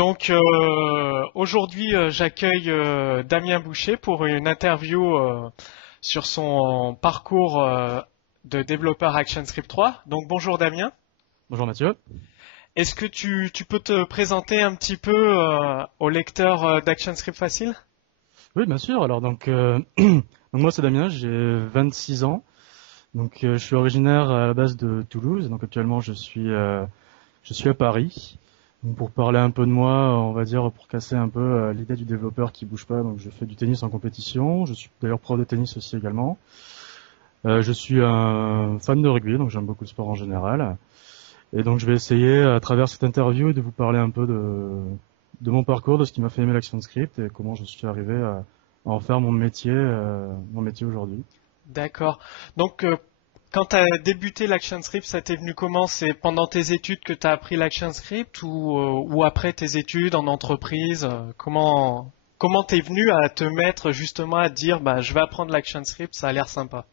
Donc aujourd'hui, j'accueille Damien Boucher pour une interview sur son parcours de développeur ActionScript 3. Donc bonjour Damien. Bonjour Mathieu. Est-ce que tu peux te présenter un petit peu au lecteur d'ActionScript Facile? Oui, bien sûr. Alors donc moi c'est Damien, j'ai 26 ans. Je suis originaire à la base de Toulouse. Donc actuellement je suis à Paris. Donc, pour parler un peu de moi, on va dire pour casser un peu l'idée du développeur qui bouge pas. Donc je fais du tennis en compétition. Je suis d'ailleurs prof de tennis aussi également. Je suis un fan de rugby, donc j'aime beaucoup le sport en général. Et donc je vais essayer à travers cette interview de vous parler un peu de mon parcours, de ce qui m'a fait aimer l'ActionScript et comment je suis arrivé à en faire mon métier aujourd'hui. D'accord. Donc quand tu as débuté l'ActionScript, ça t'est venu comment? C'est pendant tes études que tu as appris l'ActionScript ou après tes études en entreprise? Comment t'es venu à te mettre justement à te dire bah je vais apprendre l'ActionScript, ça a l'air sympa.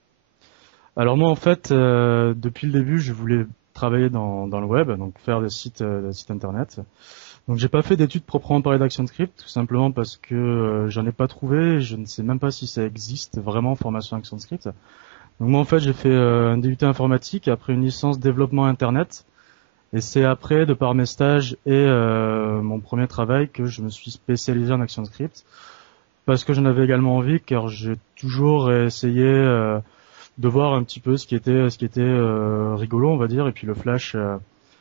Alors moi en fait, depuis le début, je voulais travailler dans le web, donc faire des sites internet. Donc j'ai pas fait d'études proprement parler d'ActionScript, tout simplement parce que j'en ai pas trouvé, je ne sais même pas si ça existe vraiment formation ActionScript. Donc moi en fait j'ai fait un DUT informatique, après une licence développement internet, et c'est après, de par mes stages et mon premier travail, que je me suis spécialisé en ActionScript, parce que j'en avais également envie, car j'ai toujours essayé de voir un petit peu ce qui était rigolo, on va dire, et puis le Flash,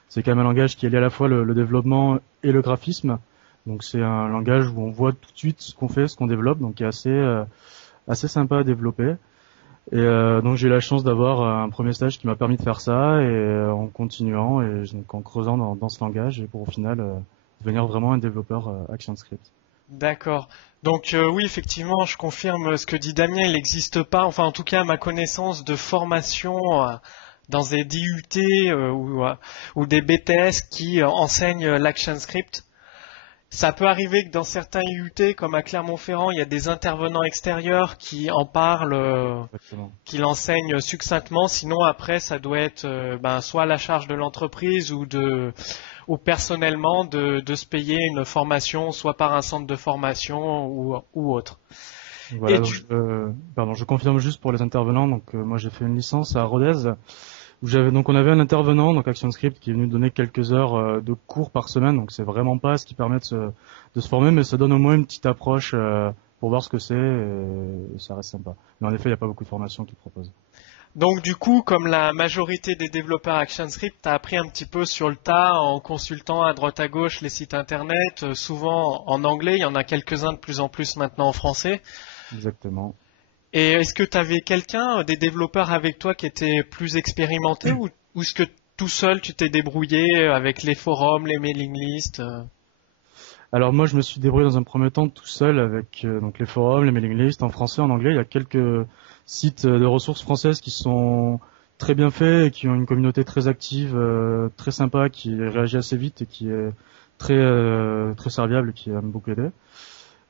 c'est quand même un langage qui allie à la fois le développement et le graphisme. Donc c'est un langage où on voit tout de suite ce qu'on fait, ce qu'on développe, donc qui est assez sympa à développer. Et donc j'ai eu la chance d'avoir un premier stage qui m'a permis de faire ça, et en continuant et donc en creusant dans ce langage, et pour au final devenir vraiment un développeur ActionScript. D'accord. Donc oui, effectivement, je confirme ce que dit Damien, il n'existe pas, enfin en tout cas à ma connaissance, de formation dans des DUT ou des BTS qui enseignent l'ActionScript. Ça peut arriver que dans certains IUT, comme à Clermont-Ferrand, il y a des intervenants extérieurs qui en parlent, Exactement. qui l'enseignent succinctement. Sinon, après, ça doit être soit à la charge de l'entreprise ou personnellement de se payer une formation, soit par un centre de formation ou autre. Et Voilà, du, pardon, je confirme juste pour les intervenants. Donc moi j'ai fait une licence à Rodez où on avait un intervenant, donc ActionScript, qui est venu donner quelques heures de cours par semaine. Donc c'est vraiment pas ce qui permet de se former, mais ça donne au moins une petite approche pour voir ce que c'est, et ça reste sympa. Mais en effet, il n'y a pas beaucoup de formations qui proposent. donc du coup, comme la majorité des développeurs ActionScript, tu as appris un petit peu sur le tas en consultant à droite à gauche les sites internet, souvent en anglais, il y en a quelques-uns de plus en plus maintenant en français. Exactement. Et est-ce que tu avais quelqu'un, des développeurs avec toi qui était plus expérimenté ou est-ce que tout seul tu t'es débrouillé avec les forums, les mailing lists Alors moi je me suis débrouillé dans un premier temps tout seul avec donc les forums, les mailing lists en français, en anglais. Il y a quelques sites de ressources françaises qui sont très bien faits et qui ont une communauté très active, très sympa, qui réagit assez vite et qui est très serviable et qui m'a beaucoup aidé.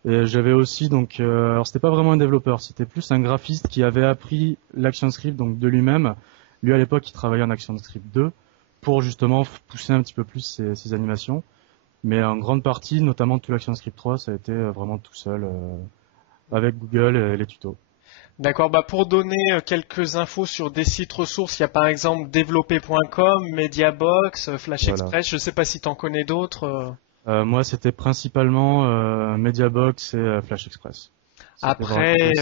Et j'avais aussi alors c'était pas vraiment un développeur, c'était plus un graphiste qui avait appris l'ActionScript donc de lui-même. Lui à l'époque il travaillait en ActionScript 2 pour justement pousser un petit peu plus ses animations. Mais en grande partie, notamment tout l'ActionScript 3, ça a été vraiment tout seul, avec Google et les tutos. D'accord, bah pour donner quelques infos sur des sites ressources, il y a par exemple développer.com, Mediabox, Flash Voilà. Express, je ne sais pas si tu en connais d'autres. Moi, c'était principalement Mediabox et Flash Express. C'était vraiment Après, les...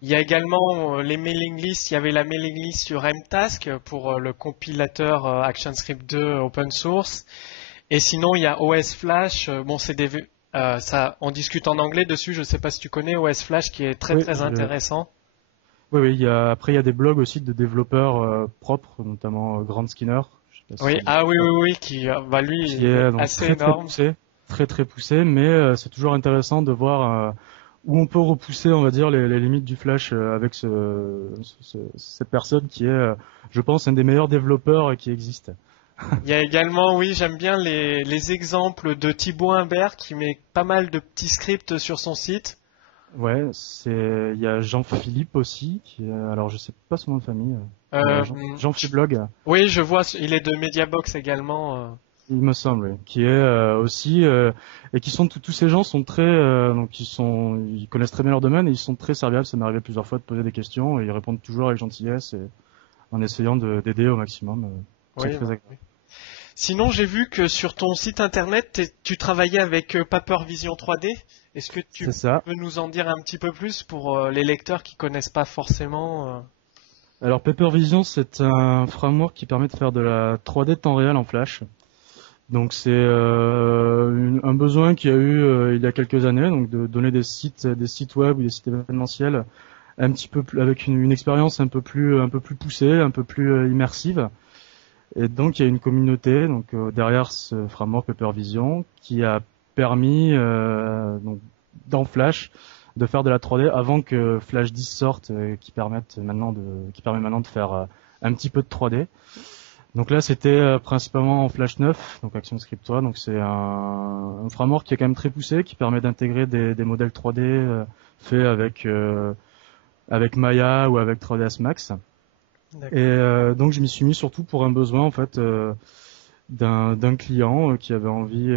il y a également les mailing lists, il y avait la mailing list sur MTask pour le compilateur ActionScript 2 open source. Et sinon, il y a OS Flash. Bon, ça, on discute en anglais dessus. Je ne sais pas si tu connais OS Flash, qui est très Oui, très intéressant. oui. Après, il y a des blogs aussi de développeurs propres, notamment Grant Skinner. Je sais pas Oui, si... ah oui, oui, oui, bah lui, Qui il est est donc assez énorme. très très poussé, mais c'est toujours intéressant de voir où on peut repousser, on va dire, les limites du Flash avec cette personne qui est, je pense, un des meilleurs développeurs qui existe. Il y a également, oui, j'aime bien les exemples de Thibaut Humbert qui met pas mal de petits scripts sur son site. Ouais, il y a Jean-Philippe aussi, alors je sais pas son nom de famille, Euh, Jean je- Philippe Blog. oui, je vois, il est de Mediabox également. il me semble, oui. Qui est aussi et qui sont tous ces gens sont très donc ils connaissent très bien leur domaine et ils sont très serviables. Ça m'est arrivé plusieurs fois de poser des questions et ils répondent toujours avec gentillesse et en essayant d'aider au maximum. Ils sont Oui, très bah, agréables. oui. Sinon, j'ai vu que sur ton site internet, tu travaillais avec Paper Vision 3D. Est-ce que tu C'est ça. peux nous en dire un petit peu plus pour les lecteurs qui connaissent pas forcément Alors Paper Vision, c'est un framework qui permet de faire de la 3D de temps réel en Flash. Donc c'est un besoin qu'il y a eu il y a quelques années, donc de donner des sites web ou des sites événementiels un petit peu avec une expérience un peu plus poussée, un peu plus immersive. Et donc il y a une communauté donc derrière ce framework Paper Vision qui a permis donc dans Flash de faire de la 3D avant que Flash 10 sorte, qui permet maintenant de faire un petit peu de 3D. Donc là, c'était principalement en Flash 9, donc ActionScript 3. Donc c'est un framework qui est quand même très poussé, qui permet d'intégrer des modèles 3D faits avec Maya ou avec 3ds Max. Et D'accord. donc je m'y suis mis surtout pour un besoin en fait d'un client qui avait envie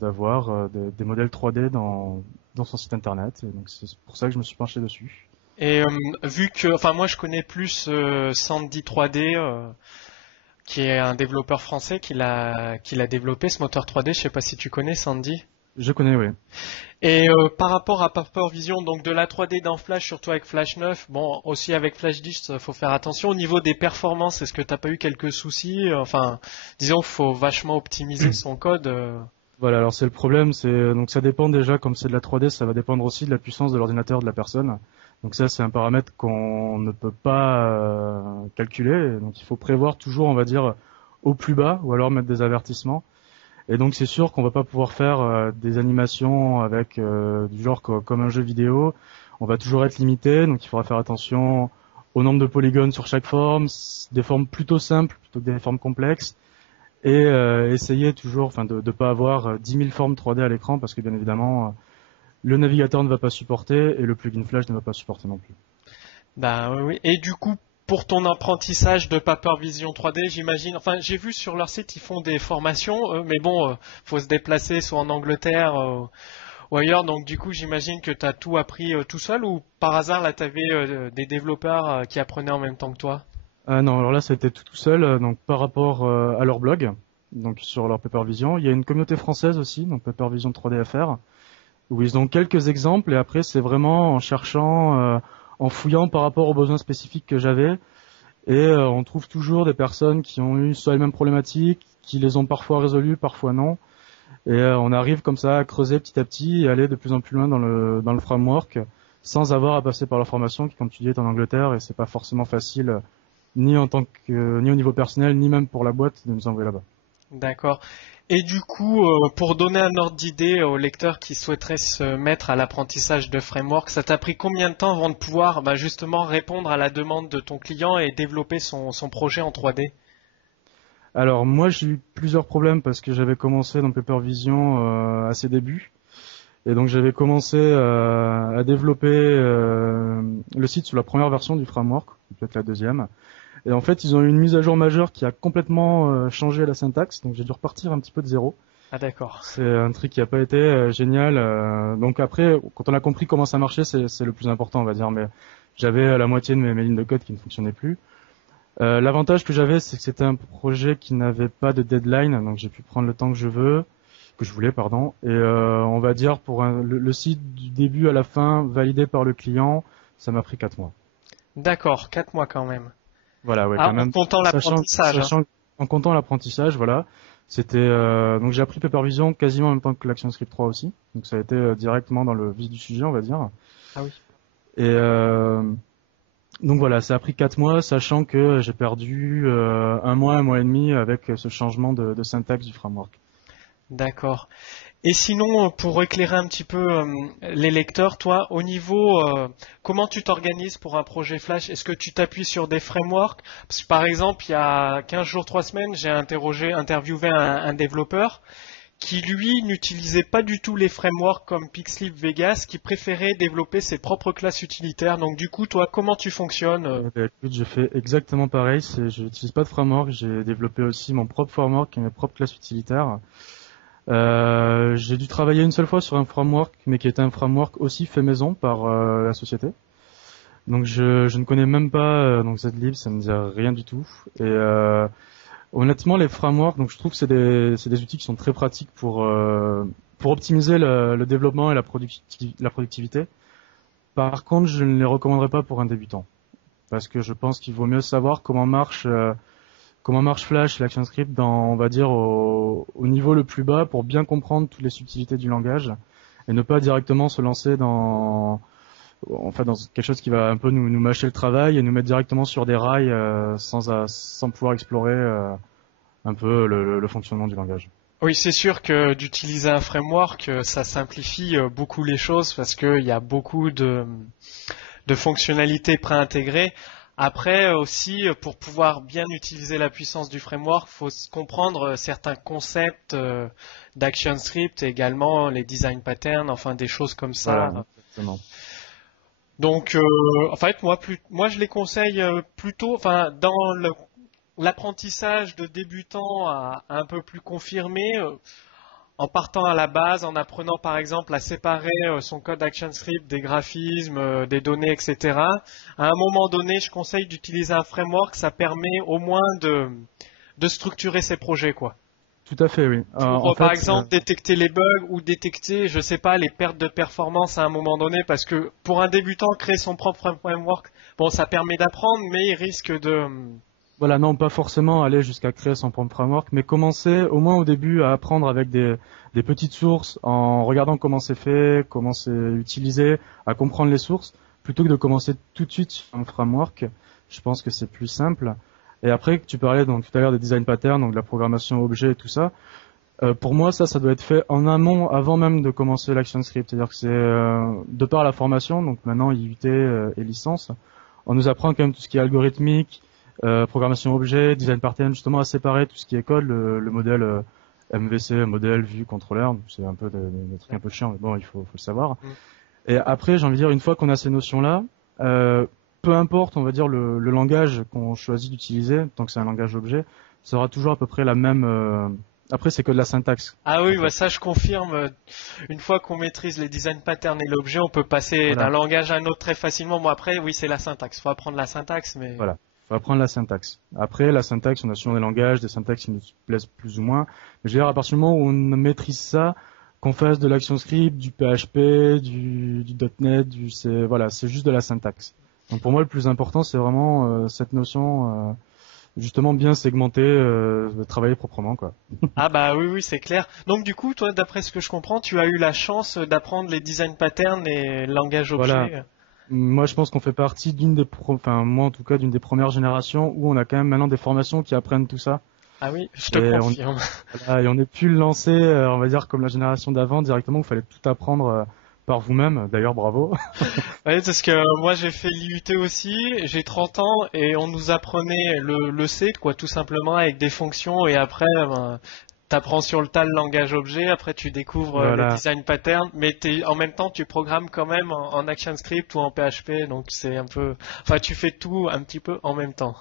d'avoir des modèles 3D dans son site internet. Et donc c'est pour ça que je me suis penché dessus. Et vu que, enfin moi je connais plus Sandy 3D, qui est un développeur français qui l'a développé ce moteur 3D. Je sais pas si tu connais Sandy. Je connais, oui. Et par rapport à Paper Vision, donc de la 3D dans Flash, surtout avec Flash 9, bon aussi avec Flash 10, faut faire attention au niveau des performances. Est-ce que t'as pas eu quelques soucis? Enfin, disons, faut vachement optimiser son code. Voilà, alors c'est le problème, c'est donc ça dépend déjà, comme c'est de la 3D, ça va dépendre aussi de la puissance de l'ordinateur de la personne. Donc ça, c'est un paramètre qu'on ne peut pas calculer. Donc il faut prévoir toujours, on va dire, au plus bas, ou alors mettre des avertissements. Et donc c'est sûr qu'on va pas pouvoir faire des animations avec du genre comme un jeu vidéo. On va toujours être limité, donc il faudra faire attention au nombre de polygones sur chaque forme, des formes plutôt simples plutôt que des formes complexes et essayer toujours, enfin, de ne pas avoir 10 000 formes 3D à l'écran parce que bien évidemment, le navigateur ne va pas supporter et le plugin Flash ne va pas supporter non plus. Bah oui, oui. Et du coup, pour ton apprentissage de Paper Vision 3D, j'imagine. Enfin, j'ai vu sur leur site, ils font des formations, mais bon, faut se déplacer soit en Angleterre ou ailleurs. Donc du coup, j'imagine que tu as tout appris tout seul ou par hasard là, tu avais des développeurs qui apprenaient en même temps que toi. Ah non, alors là, ça a été tout seul, donc par rapport à leur blog, donc sur leur Paper Vision. Il y a une communauté française aussi, donc Paper Vision 3D FR, où ils ont quelques exemples et après, c'est vraiment en cherchant, en fouillant par rapport aux besoins spécifiques que j'avais. Et on trouve toujours des personnes qui ont eu soit les mêmes problématiques, qui les ont parfois résolues, parfois non. Et on arrive comme ça à creuser petit à petit et aller de plus en plus loin dans le framework sans avoir à passer par la formation qui, comme tu dis, est en Angleterre et c'est pas forcément facile ni au niveau personnel, ni même pour la boîte de nous envoyer là-bas. D'accord. Et du coup, pour donner un ordre d'idée aux lecteurs qui souhaiteraient se mettre à l'apprentissage de framework, ça t'a pris combien de temps avant de pouvoir bah, justement répondre à la demande de ton client et développer son projet en 3D? Alors moi j'ai eu plusieurs problèmes parce que j'avais commencé dans Paper Vision à ses débuts. Et donc j'avais commencé à développer le site sous la première version du framework, peut-être la deuxième. Et en fait ils ont eu une mise à jour majeure qui a complètement changé la syntaxe, donc j'ai dû repartir un petit peu de zéro. Ah d'accord. C'est un truc qui n'a pas été génial. Donc après, quand on a compris comment ça marchait, c'est le plus important, on va dire. Mais j'avais la moitié de mes lignes de code qui ne fonctionnaient plus. L'avantage que j'avais, c'est que c'était un projet qui n'avait pas de deadline, donc j'ai pu prendre le temps que je voulais, pardon. Et on va dire pour le site du début à la fin validé par le client, ça m'a pris 4 mois. D'accord, 4 mois quand même. Voilà, ouais, Ah, quand en même. comptant l'apprentissage, hein. Sachant en comptant l'apprentissage, voilà. C'était donc j'ai appris Paper Vision quasiment en même temps que l'ActionScript 3 aussi. Donc ça a été directement dans le vif du sujet, on va dire. Ah oui. Et donc voilà, ça a pris 4 mois, sachant que j'ai perdu un mois et demi avec ce changement de syntaxe du framework. D'accord. Et sinon, pour éclairer un petit peu les lecteurs, toi, au niveau, comment tu t'organises pour un projet Flash? Est-ce que tu t'appuies sur des frameworks? Parce que, par exemple, il y a 15 jours, 3 semaines, j'ai interviewé un développeur qui lui n'utilisait pas du tout les frameworks comme Pixlib Vegas, qui préférait développer ses propres classes utilitaires. Donc du coup, toi, comment tu fonctionnes? Eh ben, écoute, je fais exactement pareil. Je n'utilise pas de framework. J'ai développé aussi mon propre framework et mes propres classes utilitaires. J'ai dû travailler une seule fois sur un framework, mais qui était un framework aussi fait maison par la société. Donc je ne connais même pas donc Zlib, ça me dit rien du tout. Et honnêtement, les frameworks, donc je trouve que c'est des outils qui sont très pratiques pour optimiser le développement et la productivité. Par contre, je ne les recommanderais pas pour un débutant, parce que je pense qu'il vaut mieux savoir comment marche Flash, l'ActionScript on va dire au niveau le plus bas pour bien comprendre toutes les subtilités du langage et ne pas directement se lancer dans quelque chose qui va un peu nous mâcher le travail et nous mettre directement sur des rails sans pouvoir explorer un peu le fonctionnement du langage. Oui, c'est sûr que d'utiliser un framework, ça simplifie beaucoup les choses parce qu'il y a beaucoup de fonctionnalités préintégrées. Après aussi, pour pouvoir bien utiliser la puissance du framework, il faut comprendre certains concepts d'ActionScript et également les design patterns, enfin des choses comme ça. Voilà, exactement. Donc, en fait, moi, je les conseille plutôt, enfin, dans l'apprentissage de débutant à un peu plus confirmé, en partant à la base, en apprenant par exemple à séparer son code ActionScript des graphismes, des données, etc. À un moment donné, je conseille d'utiliser un framework, ça permet au moins de structurer ses projets, quoi. Tout à fait, oui. Pour, par exemple, détecter les bugs ou détecter, je sais pas, les pertes de performance à un moment donné, parce que pour un débutant, créer son propre framework, bon, ça permet d'apprendre, mais il risque de... Voilà, non, pas forcément aller jusqu'à créer son propre framework, mais commencer au moins au début à apprendre avec des petites sources, en regardant comment c'est fait, comment c'est utilisé, à comprendre les sources, plutôt que de commencer tout de suite sur un framework. Je pense que c'est plus simple. Et après, tu parlais donc tout à l'heure des design patterns, donc de la programmation objet et tout ça. Pour moi, ça doit être fait en amont, avant même de commencer l'ActionScript. C'est-à-dire que c'est de par la formation, donc maintenant IUT et licence, on nous apprend quand même tout ce qui est algorithmique, programmation objet, design pattern, justement à séparer tout ce qui est code, le modèle MVC, modèle, vue, contrôleur. C'est un peu des trucs un peu chiants, mais bon, il faut le savoir. Et après, j'ai envie de dire, une fois qu'on a ces notions-là, peu importe, on va dire, le langage qu'on choisit d'utiliser, tant que c'est un langage objet, ça aura toujours à peu près la même... Après, c'est que de la syntaxe. Ah oui, bah ça je confirme. Une fois qu'on maîtrise les design patterns et l'objet, on peut passer Voilà. d'un langage à un autre très facilement. Bon après, oui, c'est la syntaxe. Faut apprendre la syntaxe, mais... Voilà. Faut apprendre la syntaxe. Après, la syntaxe, on a souvent des langages, des syntaxes qui nous plaisent plus ou moins. Mais je veux dire, à partir du moment où on maîtrise ça, qu'on fasse de l'ActionScript, du PHP, du .NET, voilà, c'est juste de la syntaxe. Donc pour moi, le plus important, c'est vraiment cette notion, justement bien segmentée, de travailler proprement, quoi. Ah bah oui, oui, c'est clair. Donc du coup, toi, d'après ce que je comprends, tu as eu la chance d'apprendre les design patterns et le langage Voilà. objet. Moi, je pense qu'on fait partie enfin moi en tout cas, d'une des premières générations où on a quand même maintenant des formations qui apprennent tout ça. Ah oui, je te Et confirme. voilà, et on n'est plus lancé, on va dire comme la génération d'avant directement où il fallait tout apprendre par vous-même. D'ailleurs, bravo. Oui, parce que moi j'ai fait l'IUT aussi, j'ai 30 ans et on nous apprenait le C, quoi, tout simplement avec des fonctions et après ben, t'apprends sur le tas le langage objet, après tu découvres les Voilà. design patterns, mais en même temps tu programmes quand même en ActionScript ou en PHP, donc c'est un peu, enfin tu fais tout un petit peu en même temps.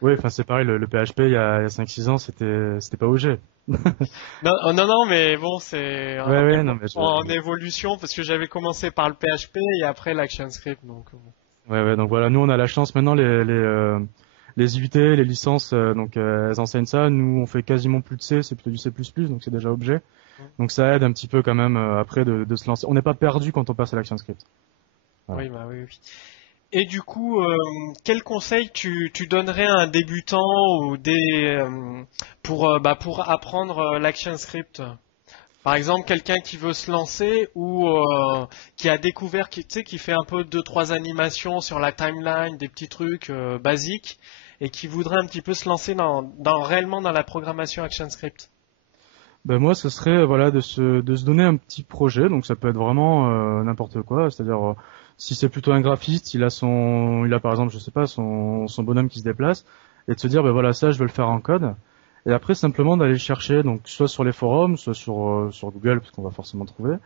Oui, enfin c'est pareil, le PHP il y a 5-6 ans, c'était pas OG. Non, non, non, mais bon, c'est Ouais, ouais, non, mais en évolution parce que j'avais commencé par le PHP et après l'ActionScript, donc. ouais, ouais, donc voilà, nous on a la chance maintenant, les IUT, les licences, donc elles enseignent ça. Nous, on fait quasiment plus de C, c'est plutôt du C++, donc c'est déjà objet. Donc ça aide un petit peu quand même après de se lancer. On n'est pas perdu quand on passe à l'ActionScript. Voilà. Oui, bah oui, oui. Et du coup, quel conseil tu donnerais à un débutant ou pour apprendre l'ActionScript? Par exemple, quelqu'un qui veut se lancer ou qui a découvert, tu sais, qui fait un peu deux, trois animations sur la timeline, des petits trucs basiques, et qui voudrait un petit peu se lancer réellement dans la programmation ActionScript. Ben moi, ce serait voilà de se donner un petit projet. Donc ça peut être vraiment n'importe quoi. C'est-à-dire si c'est plutôt un graphiste, il a par exemple, je sais pas, son bonhomme qui se déplace, et de se dire ben voilà ça, je veux le faire en code. Et après, simplement d'aller chercher, donc soit sur les forums, soit sur Google, parce qu'on va forcément trouver,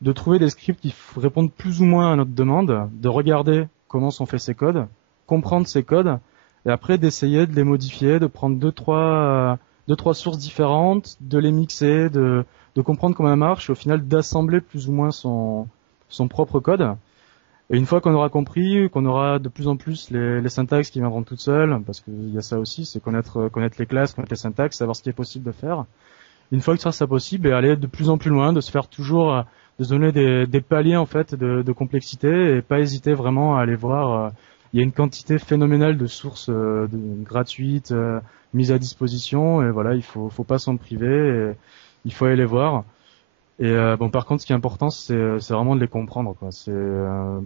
de trouver des scripts qui répondent plus ou moins à notre demande, de regarder comment sont faits ces codes, comprendre ces codes, et après d'essayer de les modifier, de prendre deux, trois sources différentes, de les mixer, de comprendre comment elles marchent, et au final d'assembler plus ou moins son propre code. Et une fois qu'on aura compris, qu'on aura de plus en plus les syntaxes qui viendront toutes seules, parce qu'il y a ça aussi, c'est connaître les classes, connaître les syntaxes, savoir ce qui est possible de faire. Une fois que ça sera possible, et aller de plus en plus loin, de se faire toujours, de se donner des paliers en fait de complexité, et pas hésiter vraiment à aller voir. Il y a une quantité phénoménale de sources gratuites mises à disposition, et voilà, faut pas s'en priver, et il faut aller les voir. Et bon, par contre, ce qui est important, c'est vraiment de les comprendre, quoi. C'est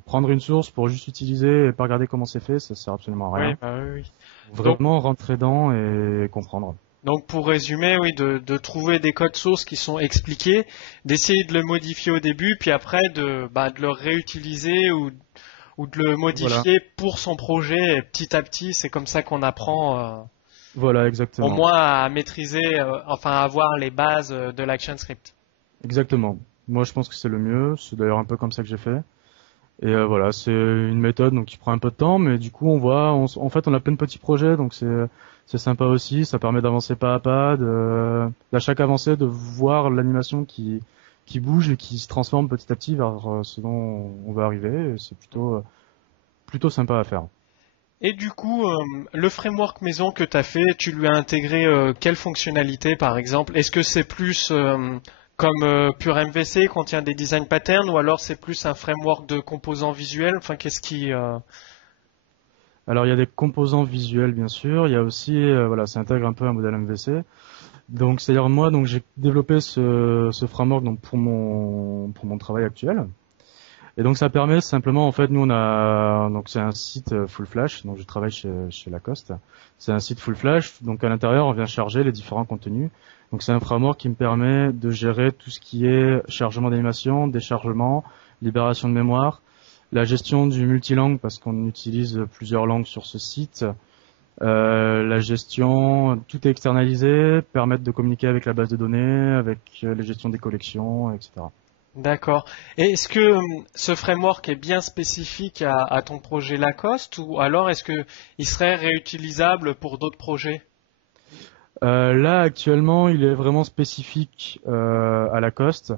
prendre une source pour juste utiliser et pas regarder comment c'est fait, ça sert absolument à Oui, rien. bah oui, oui. Donc, Vraiment rentrer dedans et comprendre. donc pour résumer, oui, de trouver des codes sources qui sont expliqués, d'essayer de le modifier au début, puis après de le réutiliser ou de le Voilà, modifier pour son projet et petit à petit. C'est comme ça qu'on apprend voilà, au exactement, moins à maîtriser, enfin à avoir les bases de l'ActionScript. exactement. Moi, je pense que c'est le mieux. C'est d'ailleurs un peu comme ça que j'ai fait. Et voilà, c'est une méthode donc qui prend un peu de temps, mais du coup, en fait, on a plein de petits projets, donc c'est sympa aussi. Ça permet d'avancer pas à pas, à chaque avancée, de voir l'animation qui bouge et qui se transforme petit à petit vers ce dont on va arriver. Et c'est plutôt sympa à faire. Et du coup, le framework maison que tu as fait, tu lui as intégré quelle fonctionnalité par exemple? Est-ce que c'est plus comme pur MVC, contient des design patterns, ou alors c'est plus un framework de composants visuels? Enfin, qu'est-ce qui... Alors, il y a des composants visuels, bien sûr. Il y a aussi, voilà, ça intègre un peu un modèle MVC. Donc, c'est-à-dire moi, donc j'ai développé ce framework donc pour mon travail actuel. Et donc, ça permet simplement, en fait, nous on a donc c'est un site full flash. Donc, je travaille chez Lacoste. C'est un site full flash. Donc, à l'intérieur, on vient charger les différents contenus. Donc, c'est un framework qui me permet de gérer tout ce qui est chargement d'animation, déchargement, libération de mémoire, la gestion du multilangue parce qu'on utilise plusieurs langues sur ce site. La gestion, tout est externalisé, permettre de communiquer avec la base de données, avec les gestions des collections, etc. D'accord. Et est-ce que ce framework est bien spécifique à ton projet Lacoste, ou alors est-ce que il serait réutilisable pour d'autres projets? Là, actuellement, il est vraiment spécifique à Lacoste.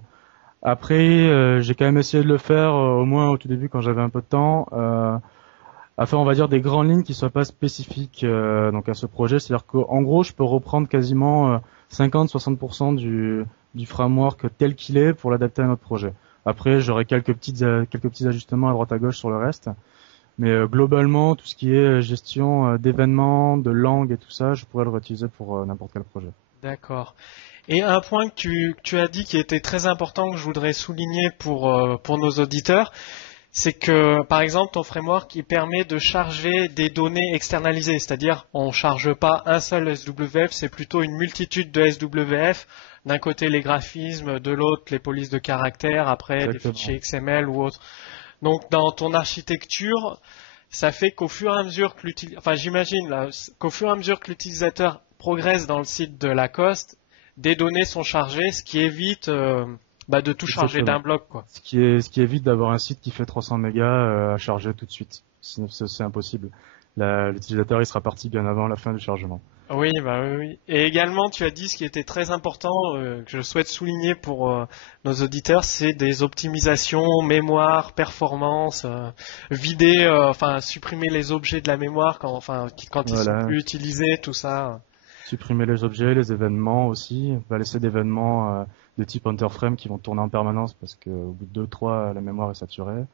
Après, j'ai quand même essayé de le faire, au moins au tout début quand j'avais un peu de temps, à faire, on va dire, des grandes lignes qui soient pas spécifiques donc à ce projet. C'est-à-dire qu'en gros, je peux reprendre quasiment 50-60% du framework tel qu'il est pour l'adapter à notre projet. Après, j'aurai quelques petits ajustements à droite à gauche sur le reste. Mais globalement, tout ce qui est gestion d'événements, de langues et tout ça, je pourrais le réutiliser pour n'importe quel projet. D'accord. Et un point que tu as dit qui était très important que je voudrais souligner pour nos auditeurs, c'est que, par exemple, ton framework il permet de charger des données externalisées, c'est-à-dire on ne charge pas un seul SWF, c'est plutôt une multitude de SWF. D'un côté les graphismes, de l'autre les polices de caractères, après des Exactement. fichiers XML ou autres. Donc dans ton architecture, ça fait qu'au fur et à mesure que enfin j'imagine là, qu'au fur et à mesure que l'utilisateur progresse dans le site de Lacoste, des données sont chargées, ce qui évite de tout charger d'un Exactement. bloc, quoi. Ce qui évite d'avoir un site qui fait 300 mégas à charger tout de suite. Sinon, c'est impossible. L'utilisateur, il sera parti bien avant la fin du chargement. Oui, bah oui, oui. Et également, tu as dit ce qui était très important, que je souhaite souligner pour nos auditeurs, c'est des optimisations, mémoire, performance, vider, enfin supprimer les objets de la mémoire quand ils sont Voilà. plus utilisés, tout ça. Supprimer les objets, les événements aussi. On va laisser d'événements de type Enterframe qui vont tourner en permanence parce qu'au bout de 2-3, la mémoire est saturée.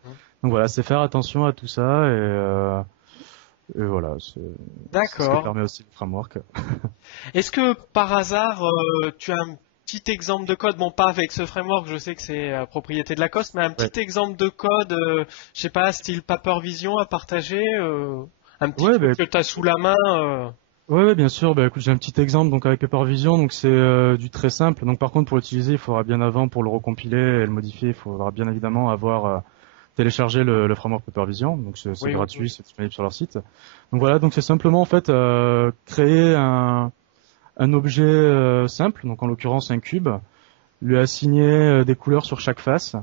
Donc voilà, c'est faire attention à tout ça et voilà, c'est ce que D'accord. permet aussi le framework. Est-ce que par hasard, tu as un petit exemple de code, bon pas avec ce framework, je sais que c'est propriété de Lacoste, mais un Ouais. petit exemple de code, je sais pas, style Paper Vision à partager, un petit Ouais, truc ben que tu as sous la main. ouais, ouais, bien sûr. Bah, écoute, j'ai un petit exemple donc avec Papervision. Donc c'est du très simple. Donc par contre, pour l'utiliser, il faudra bien avant pour le recompiler et le modifier, il faudra bien évidemment avoir téléchargé le framework Papervision. Donc c'est Oui, oui, gratuit, oui. c'est disponible sur leur site. Donc voilà, donc c'est simplement en fait créer un objet simple, donc en l'occurrence un cube, lui assigner des couleurs sur chaque face.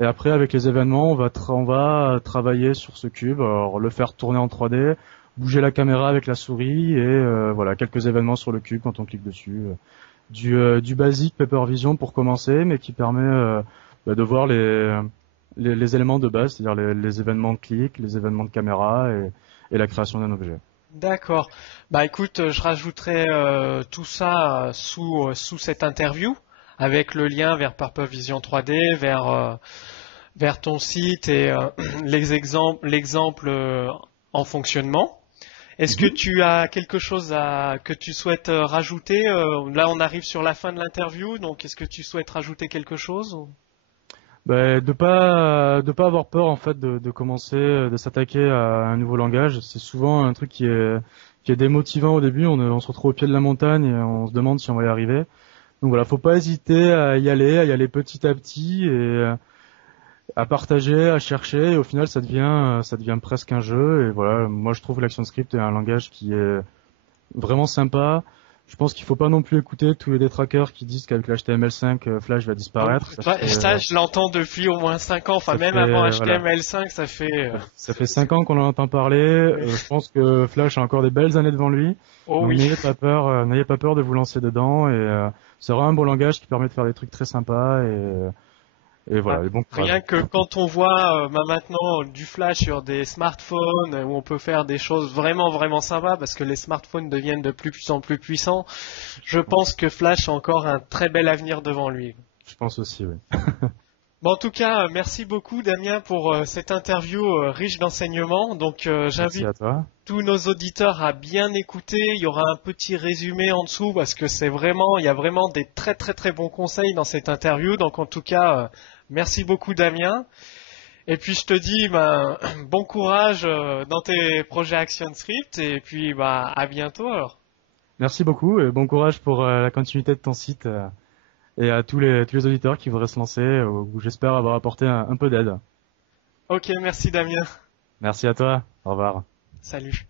Et après, avec les événements, on va travailler sur ce cube, alors, le faire tourner en 3D, bouger la caméra avec la souris et voilà, quelques événements sur le cube quand on clique dessus. Du basique Paper Vision pour commencer, mais qui permet de voir les éléments de base, c'est-à-dire les événements de clic, les événements de caméra et la création d'un objet. D'accord. Bah écoute, je rajouterai tout ça sous cette interview avec le lien vers Purple Vision 3D, vers ton site et l'exemple en fonctionnement. Est-ce que Mhm. tu as quelque chose que tu souhaites rajouter? Là, on arrive sur la fin de l'interview, donc est-ce que tu souhaites rajouter quelque chose? De pas avoir peur en fait de commencer, de s'attaquer à un nouveau langage. C'est souvent un truc qui est démotivant au début. On se retrouve au pied de la montagne et on se demande si on va y arriver. Donc voilà, faut pas hésiter à y aller petit à petit et à partager, à chercher. Et au final, ça devient presque un jeu. Et voilà, moi je trouve que l'ActionScript est un langage qui est vraiment sympa. Je pense qu'il faut pas non plus écouter tous les détraqueurs qui disent qu'avec l'HTML5, Flash va Oh, disparaître. ça, je l'entends depuis au moins 5 ans, enfin Ça même avant fait, voilà. HTML5, ça fait... Ça fait 5 ans qu'on en entend parler. Je pense que Flash a encore des belles années devant lui. Oh Donc oui. n'ayez pas peur de vous lancer dedans. Et c'est vraiment un beau langage qui permet de faire des trucs très sympas. Et Ah, voilà, et bon courage. rien que quand on voit maintenant du flash sur des smartphones où on peut faire des choses vraiment vraiment sympas parce que les smartphones deviennent de plus en plus puissants, je pense que Flash a encore un très bel avenir devant lui. Je pense aussi, oui. Bon, en tout cas, merci beaucoup Damien pour cette interview riche d'enseignements. Donc Merci j'invite à toi. tous nos auditeurs à bien écouter. Il y aura un petit résumé en dessous parce que il y a vraiment des très très très bons conseils dans cette interview. Donc en tout cas, merci beaucoup Damien. Et puis je te dis, ben, bon courage dans tes projets ActionScript et puis bah, à bientôt alors. Merci beaucoup et bon courage pour la continuité de ton site et à tous les auditeurs qui voudraient se lancer, où j'espère avoir apporté un peu d'aide. Ok, merci Damien. Merci à toi. Au revoir. Salut.